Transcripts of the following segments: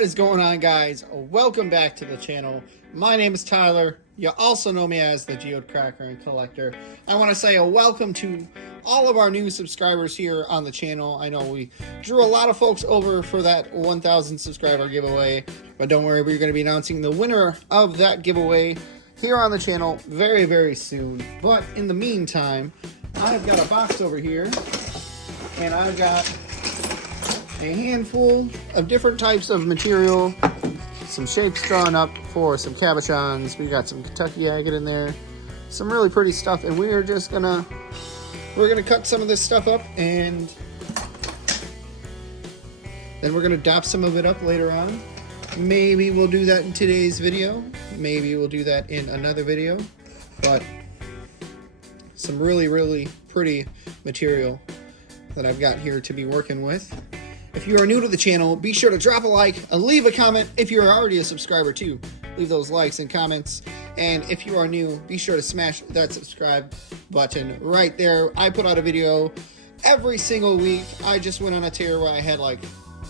What is going on, guys? Welcome back to the channel. My name is Tyler. You also know me as the Geode Cracker and Collector. I want to say a welcome to all of our new subscribers here on the channel. I know we drew a lot of folks over for that 1,000 subscriber giveaway, but don't worry, we're going to be announcing the winner of that giveaway here on the channel very, very soon. But in the meantime, I've got a box over here, and I've got a handful of different types of material, some shapes drawn up for some cabochons. We got some Kentucky agate in there, some really pretty stuff, and we're gonna cut some of this stuff up, and then we're gonna dop some of it up later on. Maybe we'll do that in today's video, maybe we'll do that in another video, but some really, really pretty material that I've got here to be working with. If you are new to the channel, be sure to drop a like and leave a comment. If you are already a subscriber too, leave those likes and comments. And if you are new, be sure to smash that subscribe button right there. I put out a video every single week. I just went on a tear where I had like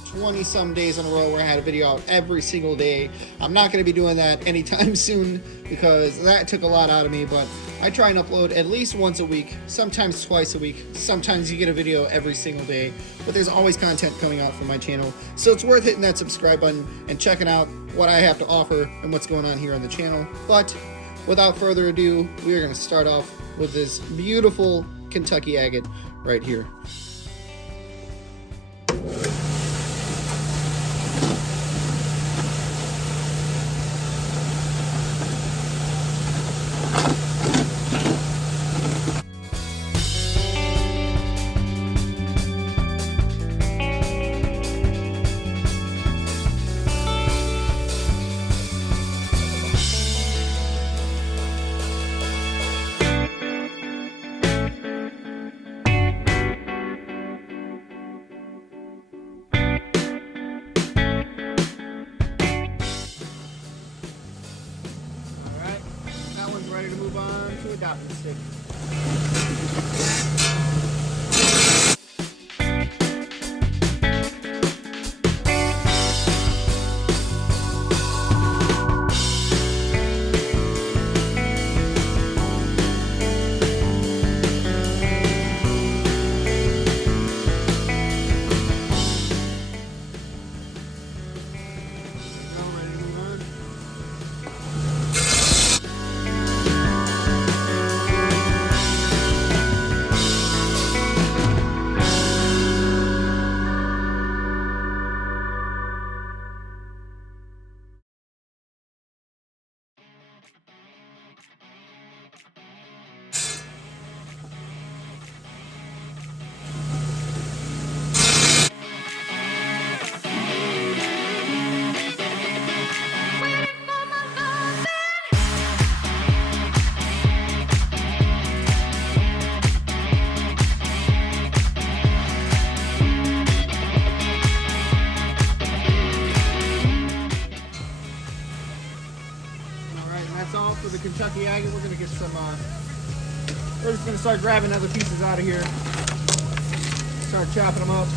20 some days in a row where I had a video out every single day. I'm not going to be doing that anytime soon because that took a lot out of me, but I try and upload at least once a week, sometimes twice a week. Sometimes you get a video every single day, but there's always content coming out from my channel. So it's worth hitting that subscribe button and checking out what I have to offer and what's going on here on the channel. But without further ado, we are going to start off with this beautiful Kentucky agate right here. Ready to move on to a dopping stick. For the Kentucky agate, we're gonna get some. We're just gonna start grabbing other pieces out of here. Start chopping them up.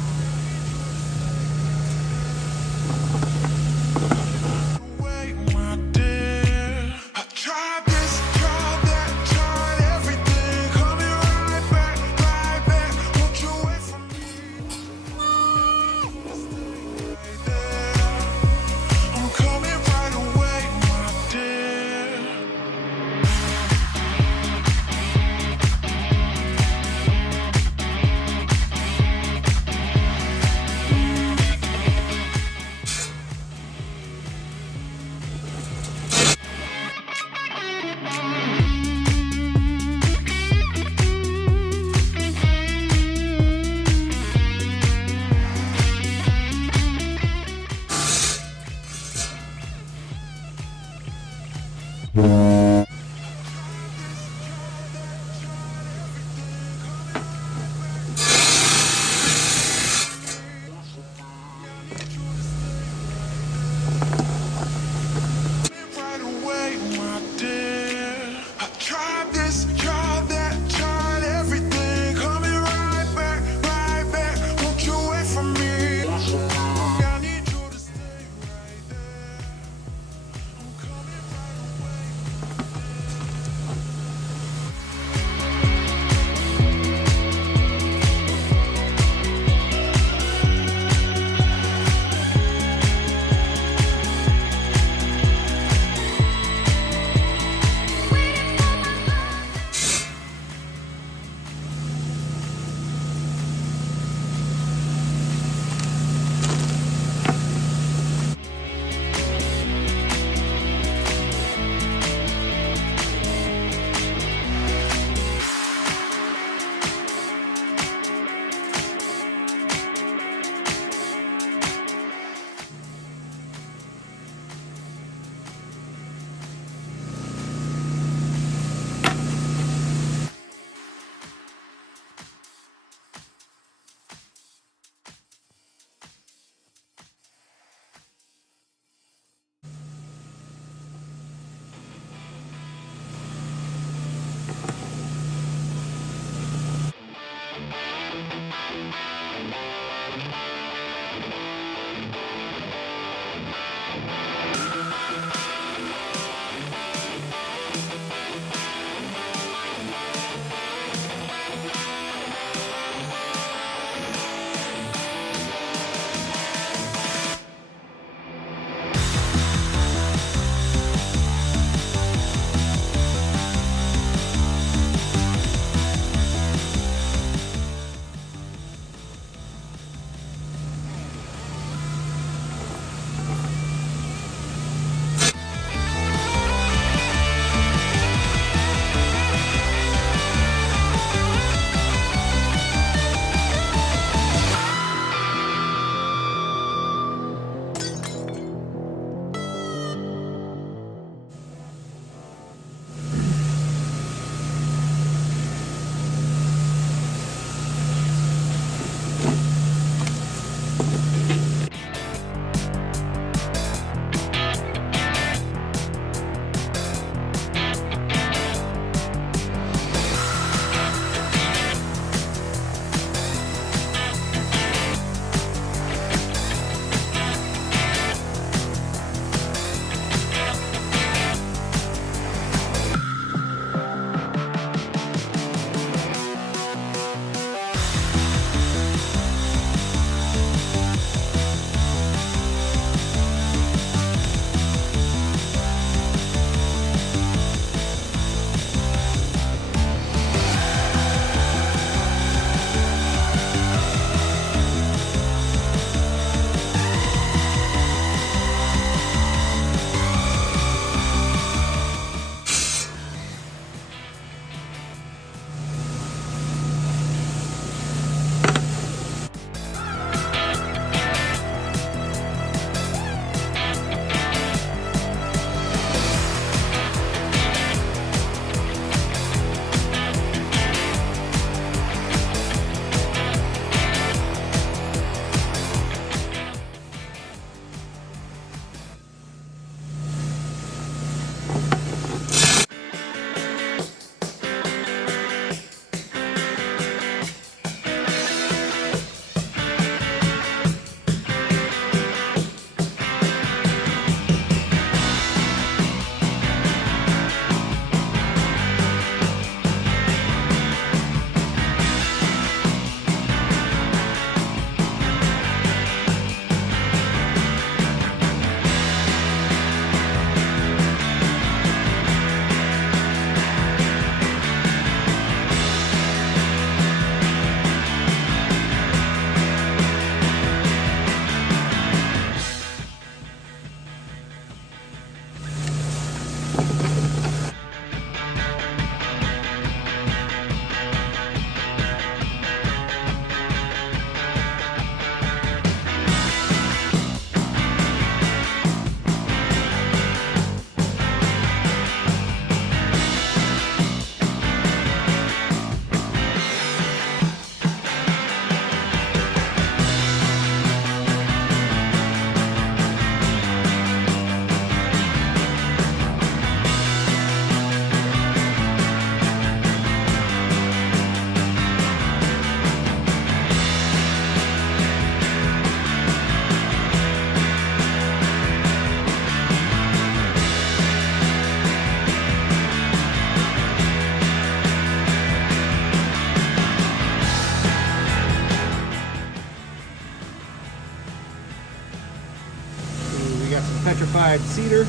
Got some petrified cedar.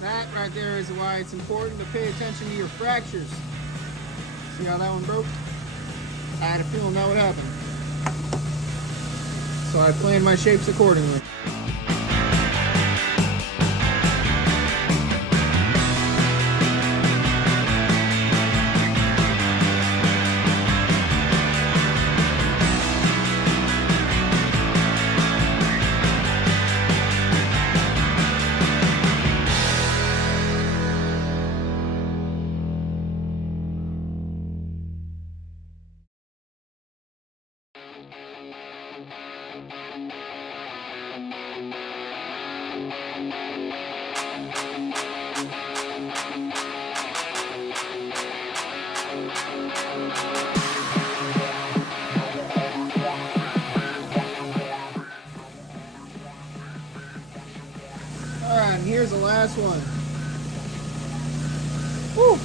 That right there is why it's important to pay attention to your fractures. See how that one broke? I had a feeling that would happen. So I planned my shapes accordingly. Alright, and here's the last one. Woo!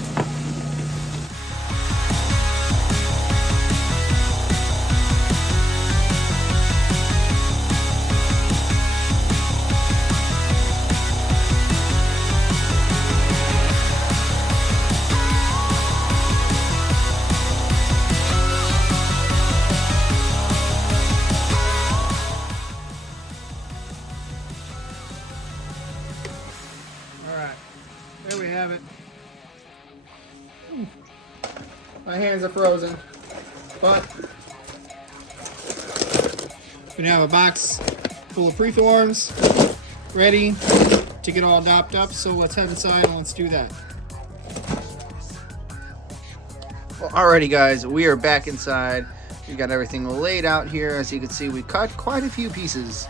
There we have it. My hands are frozen, but we have a box full of preforms ready to get all dopped up. So let's head inside and let's do that. Well, alrighty guys, we are back inside. We've got everything laid out here. As you can see, we cut quite a few pieces,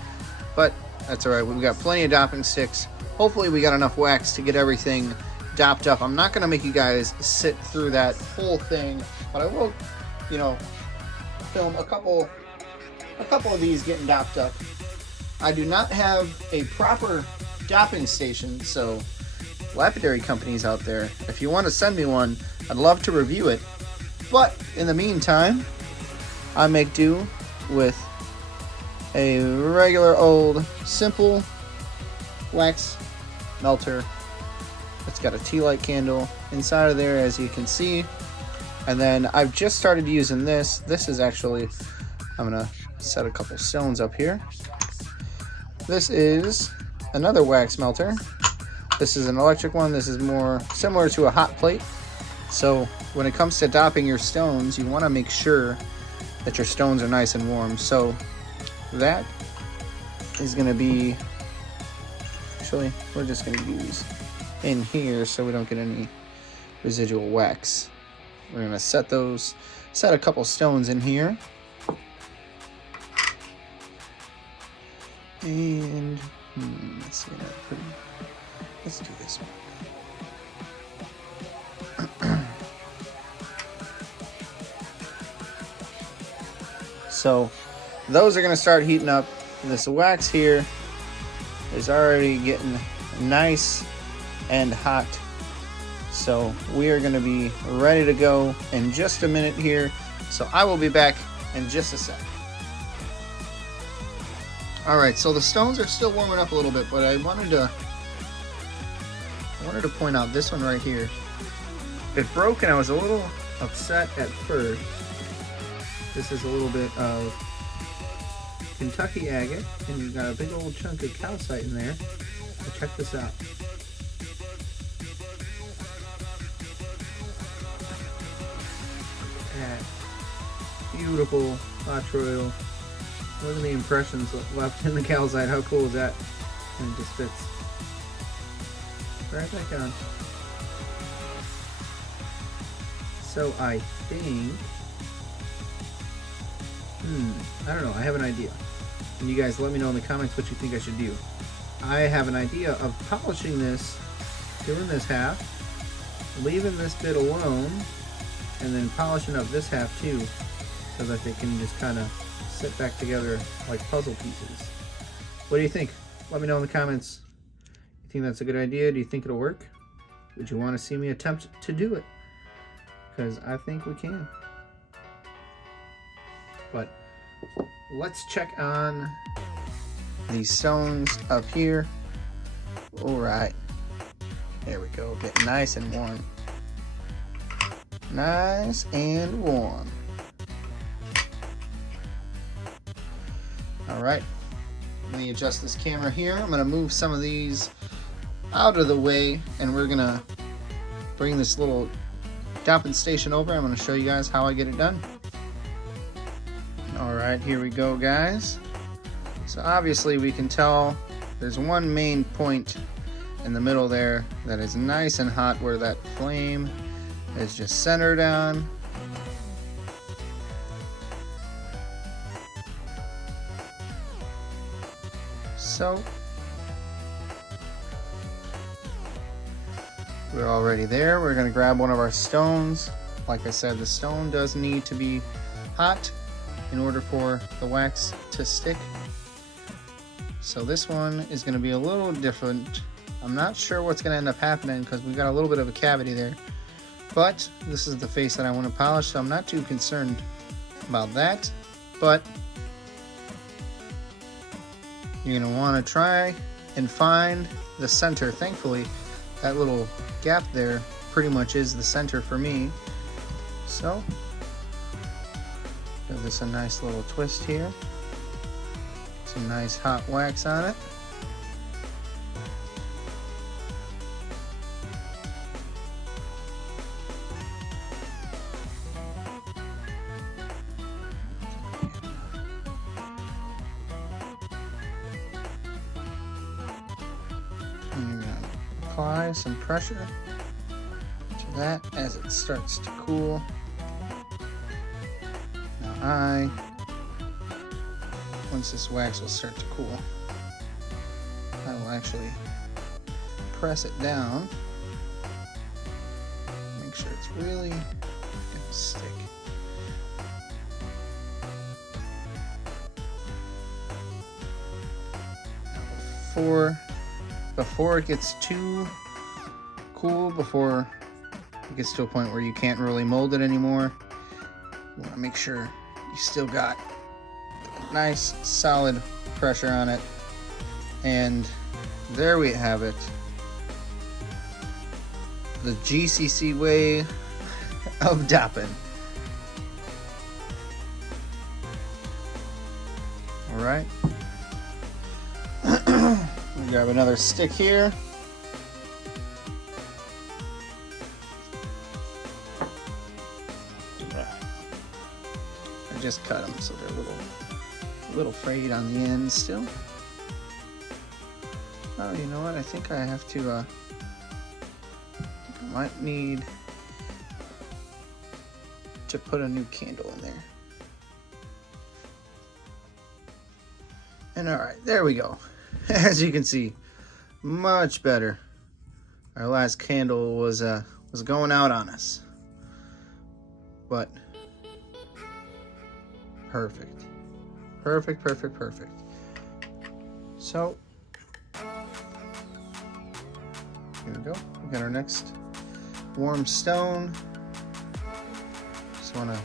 but that's alright. We've got plenty of dopping sticks. Hopefully we got enough wax to get everything dopped up. I'm not going to make you guys sit through that whole thing, but I will, you know, film a couple of these getting dopped up. I do not have a proper dopping station, so lapidary companies out there, if you want to send me one, I'd love to review it. But in the meantime, I make do with a regular old simple wax melter. It's got a tea light candle inside of there, as you can see. And then I've just started using this. This is actually, I'm gonna set a couple stones up here. This is another wax melter. This is an electric one. This is more similar to a hot plate. So when it comes to dopping your stones, you want to make sure that your stones are nice and warm. So that is going to be, actually, we're just going to use in here so we don't get any residual wax. We're going to set a couple stones in here. And let's see, let's do this one. So those are going to start heating up. This wax here is already getting nice and hot. So we are going to be ready to go in just a minute here. So I will be back in just a sec. Alright, so the stones are still warming up a little bit, but I wanted to point out this one right here. It broke and I was a little upset at first. This is a little bit of Kentucky agate, and you've got a big old chunk of calcite in there. So check this out. That beautiful botryoidal. Look at the impressions left in the calcite. How cool is that? And it just fits right back on. So I think, I don't know, I have an idea. And you guys let me know in the comments what you think I should do. I have an idea of polishing this, doing this half, leaving this bit alone, and then polishing up this half too, so that they can just kind of sit back together like puzzle pieces. What do you think? Let me know in the comments. You think that's a good idea? Do you think it'll work? Would you want to see me attempt to do it? Because I think we can. But let's check on these stones up here. All right. There we go. Getting nice and warm. Nice and warm. All right. Let me adjust this camera here. I'm going to move some of these out of the way, and we're going to bring this little dopping station over. I'm going to show you guys how I get it done. All right, here we go, guys. So obviously we can tell there's one main point in the middle there that is nice and hot, where that flame is just centered on. So we're already there. We're going to grab one of our stones. Like I said, the stone does need to be hot in order for the wax to stick. So this one is going to be a little different. I'm not sure what's going to end up happening because we've got a little bit of a cavity there. But this is the face that I want to polish, so I'm not too concerned about that. But you're going to want to try and find the center. Thankfully, that little gap there pretty much is the center for me. So give this a nice little twist here. Some nice hot wax on it. And you're going to apply some pressure to that as it starts to cool. Once this wax will start to cool, I will actually press it down, make sure it's really going to stick. Now before it gets too cool, before it gets to a point where you can't really mold it anymore, you want to make sure you still got nice solid pressure on it. And there we have it, the GCC way of dopping. All right. We'll grab another stick here. I just cut them so they're a little frayed on the end still. Oh, you know what? I think I have to, might need to put a new candle in there. And all right, there we go. As you can see, much better. Our last candle was going out on us, but perfect. Perfect, perfect, perfect. So here we go. We got our next warm stone. Just want to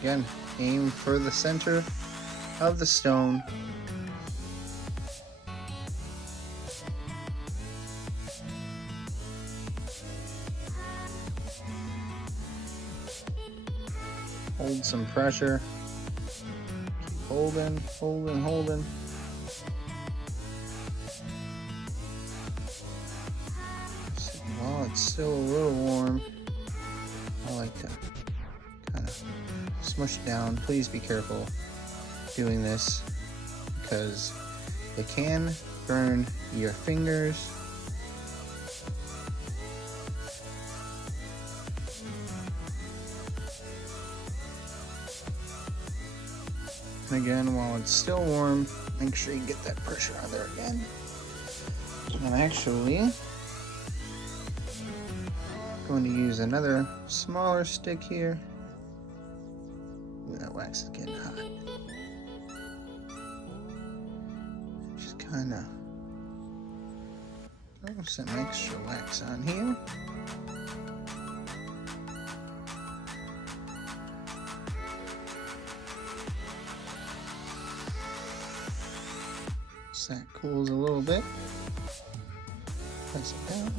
again aim for the center of the stone. Hold some pressure. Keep holding. While it's still a little warm, I like to kind of smush down. Please be careful doing this because it can burn your fingers. And again, while it's still warm, make sure you get that pressure on there again. I'm actually going to use another smaller stick here. Ooh, that wax is getting hot. Just kind of throw some extra wax on here. So that cools a little bit. Place it down.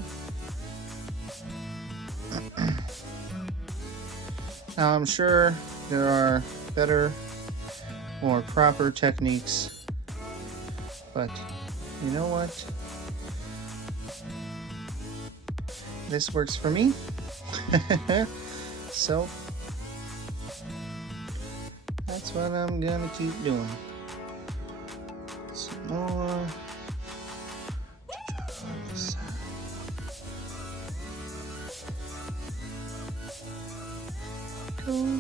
Now I'm sure there are better, more proper techniques, but you know what? This works for me. So that's what I'm gonna keep doing. Some more. Cool.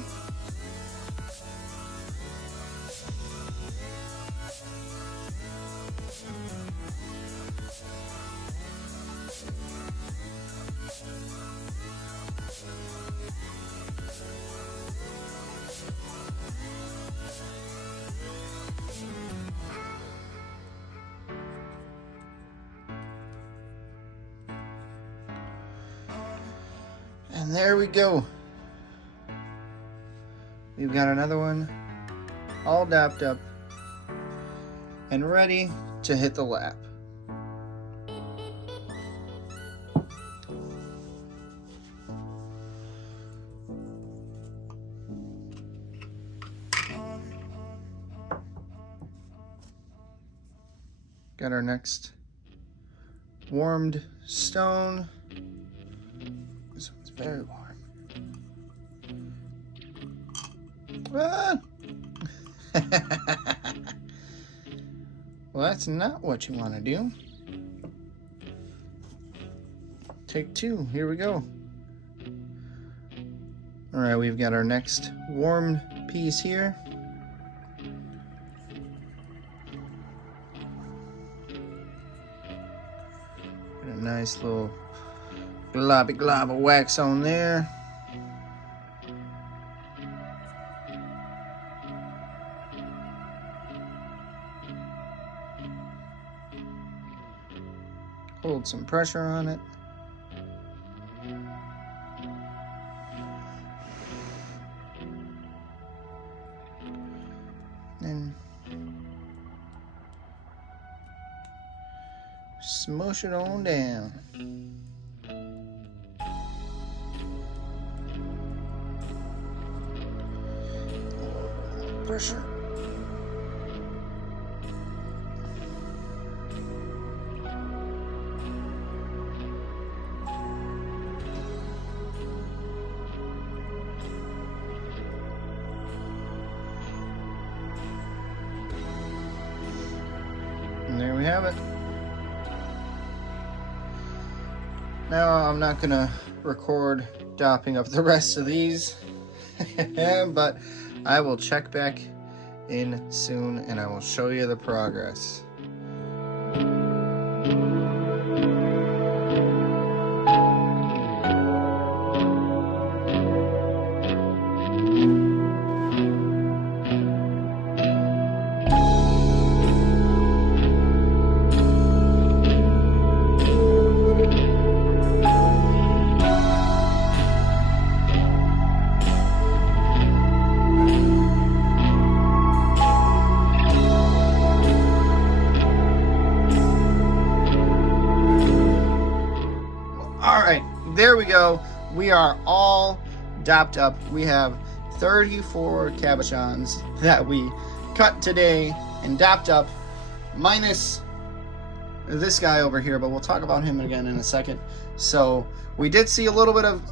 And there we go. We've got another one all dopped up and ready to hit the lap. Got our next warmed stone. This one's very warm. Ah. Well, that's not what you want to do. Take two. Here we go. All right, we've got our next warmed piece here. Got a nice little globby glob of wax on there. Hold some pressure on it. Then smush it on down. Pressure. And there we have it. Now I'm not gonna record dopping up the rest of these, but I will check back in soon and I will show you the progress. There we go. We are all dopped up. We have 34 cabochons that we cut today and dopped up, minus this guy over here, but we'll talk about him again in a second. So we did see a little bit of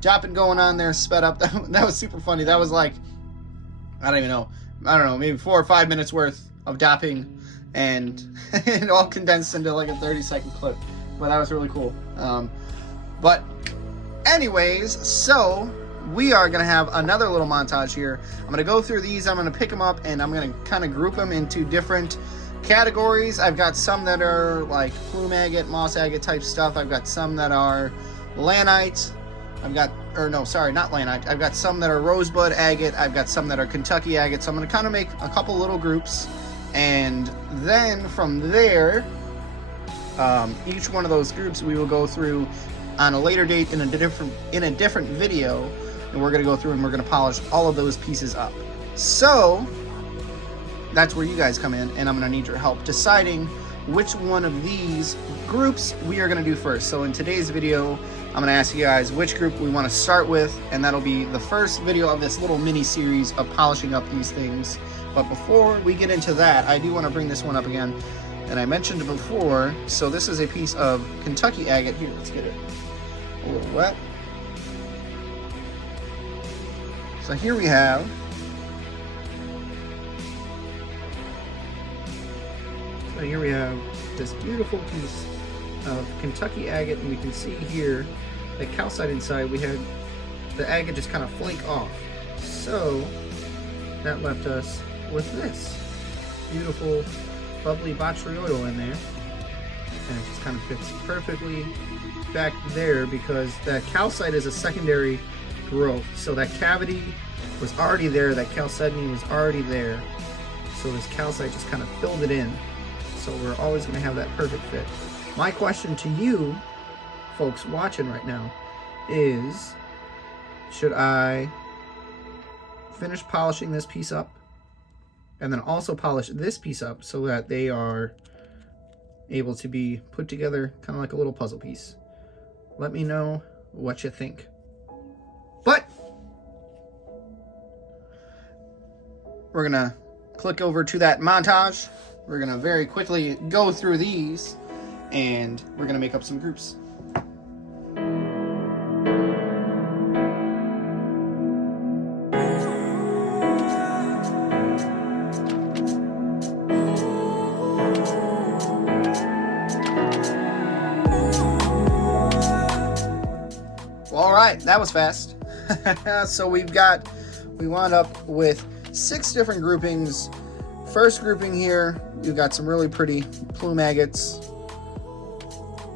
dopping going on there, sped up. That was super funny. That was like, I don't know, maybe 4 or 5 minutes worth of dopping, and it all condensed into like a 30-second clip. But that was really cool. But anyways, so we are going to have another little montage here. I'm going to go through these. I'm going to pick them up and I'm going to kind of group them into different categories. I've got some that are like plume agate, moss agate type stuff. I've got some that are lanite. I've got some that are rosebud agate. I've got some that are Kentucky agate. So I'm going to kind of make a couple little groups And then from there, each one of those groups we will go through on a later date in a different video, and we're going to go through and we're going to polish all of those pieces up. So that's where you guys come in, and I'm going to need your help deciding which one of these groups we are going to do first. So in today's video, I'm going to ask you guys which group we want to start with, and that'll be the first video of this little mini series of polishing up these things. But before we get into that, I do want to bring this one up again, and I mentioned it before. So this is a piece of Kentucky agate. Here, let's get it a little wet. So here we have this beautiful piece of Kentucky agate, and we can see here the calcite inside. We had the agate just kind of flake off, so that left us with this beautiful bubbly botryoidal in there, and it just kind of fits perfectly back there because that calcite is a secondary growth. So that cavity was already there, that chalcedony was already there, so this calcite just kind of filled it in. So we're always going to have that perfect fit. My question to you folks watching right now is, should I finish polishing this piece up and then also polish this piece up so that they are able to be put together kind of like a little puzzle piece? Let me know what you think. But we're gonna click over to that montage. We're gonna very quickly go through these, and we're gonna make up some groups. All right, that was fast. So we wound up with 6 different groupings. First grouping here, you've got some really pretty plume agates.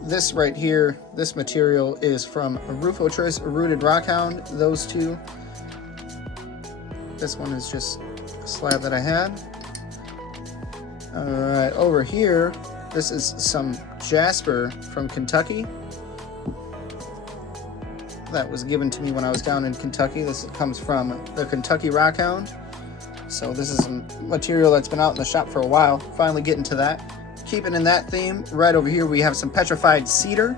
This right here, this material is from Rufotris Rooted Rockhound, those two. This one is just a slab that I had. All right, over here, this is some jasper from Kentucky. That was given to me when I was down in Kentucky. This comes from the Kentucky Rockhound. So this is some material that's been out in the shop for a while. Finally getting to that. Keeping in that theme, right over here we have some petrified cedar,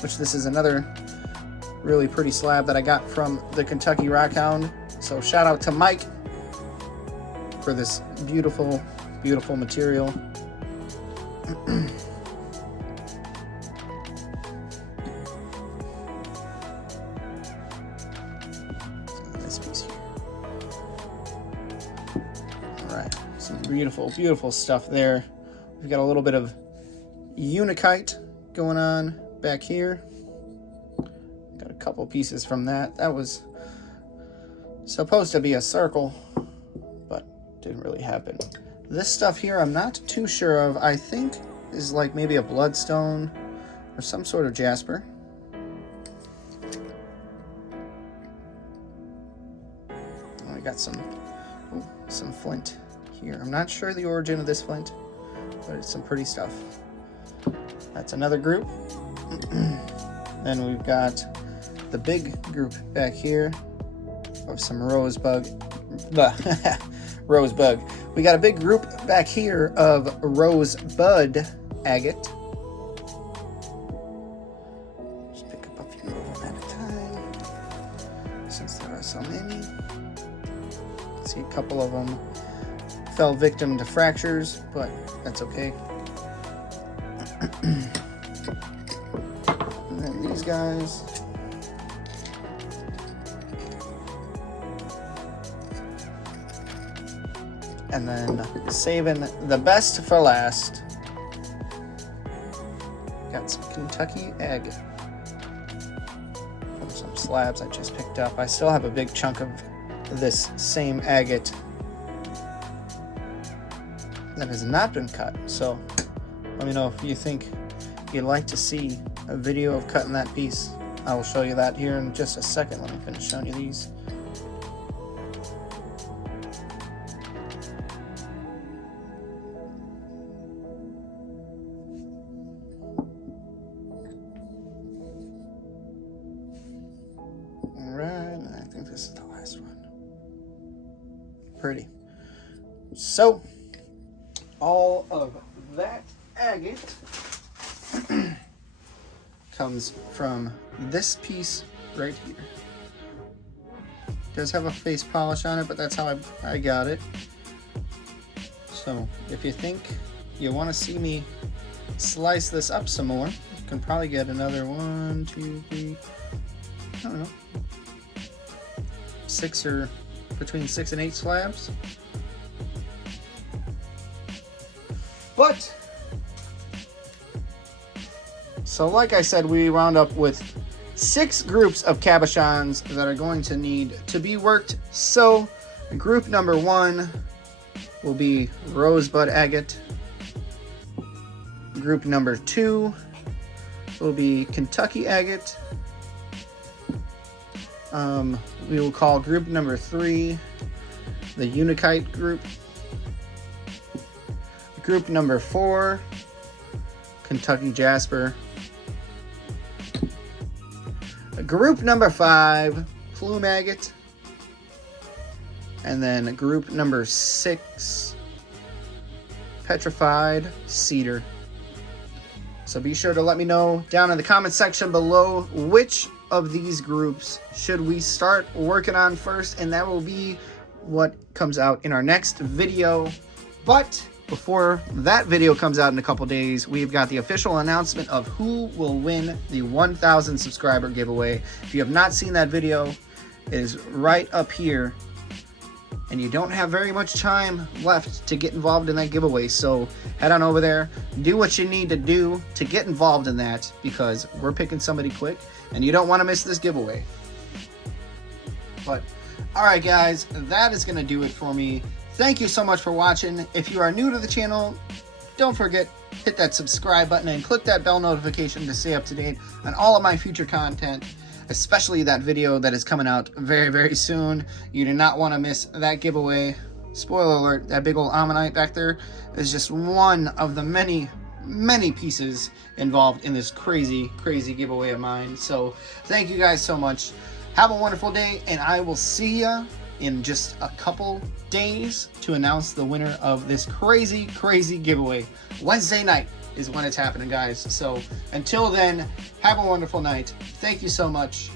which this is another really pretty slab that I got from the Kentucky Rockhound. So shout out to Mike for this beautiful, beautiful material. This piece here. All right, some beautiful, beautiful stuff there. We've got a little bit of Unakite going on back here. Got a couple pieces from that. That was supposed to be a circle, but didn't really happen. This stuff here I'm not too sure of. I think is like maybe a bloodstone or some sort of jasper. I got some flint here. I'm not sure the origin of this flint, but it's some pretty stuff. That's another group. Then we've got the big group back here of some rosebud. Rosebud. We got a big group back here of rosebud agate. Just pick up a few of them at a time, since there are so many. See, a couple of them fell victim to fractures, but that's okay. And then these guys. And then saving the best for last, got some Kentucky agate from some slabs I just picked up. I still have a big chunk of this same agate that has not been cut, so let me know if you think you'd like to see a video of cutting that piece. I will show you that here in just a second. Let me finish showing you these. pretty. So all of that agate comes from this piece right here. It does have a face polish on it, but that's how I got it. So if you think you want to see me slice this up some more, you can probably get another 1, 2, 3, I don't know, 6 or between 6 and 8 slabs. But so like I said, we wound up with 6 groups of cabochons that are going to need to be worked. So group number 1 will be rosebud agate. Group number 2 will be Kentucky agate. We will call group number 3 the Unakite group. Group number 4, Kentucky jasper. Group number 5, plume agate. And then group number 6, petrified cedar. So be sure to let me know down in the comment section below which of these groups should we start working on first, and that will be what comes out in our next video. But before that video comes out in a couple days, we've got the official announcement of who will win the 1,000 subscriber giveaway. If you have not seen that video, it is right up here, and you don't have very much time left to get involved in that giveaway. So head on over there, do what you need to do to get involved in that, because we're picking somebody quick and you don't want to miss this giveaway. But all right guys, that is going to do it for me. Thank you so much for watching. If you are new to the channel, don't forget, hit that subscribe button and click that bell notification to stay up to date on all of my future content, especially that video that is coming out very, very soon. You do not want to miss that giveaway. Spoiler alert, that big old ammonite back there is just one of the many, many pieces involved in this crazy, crazy giveaway of mine. So thank you guys so much. Have a wonderful day, and I will see ya in just a couple days to announce the winner of this crazy, crazy giveaway. Wednesday night is when it's happening, guys. So until then, have a wonderful night. Thank you so much.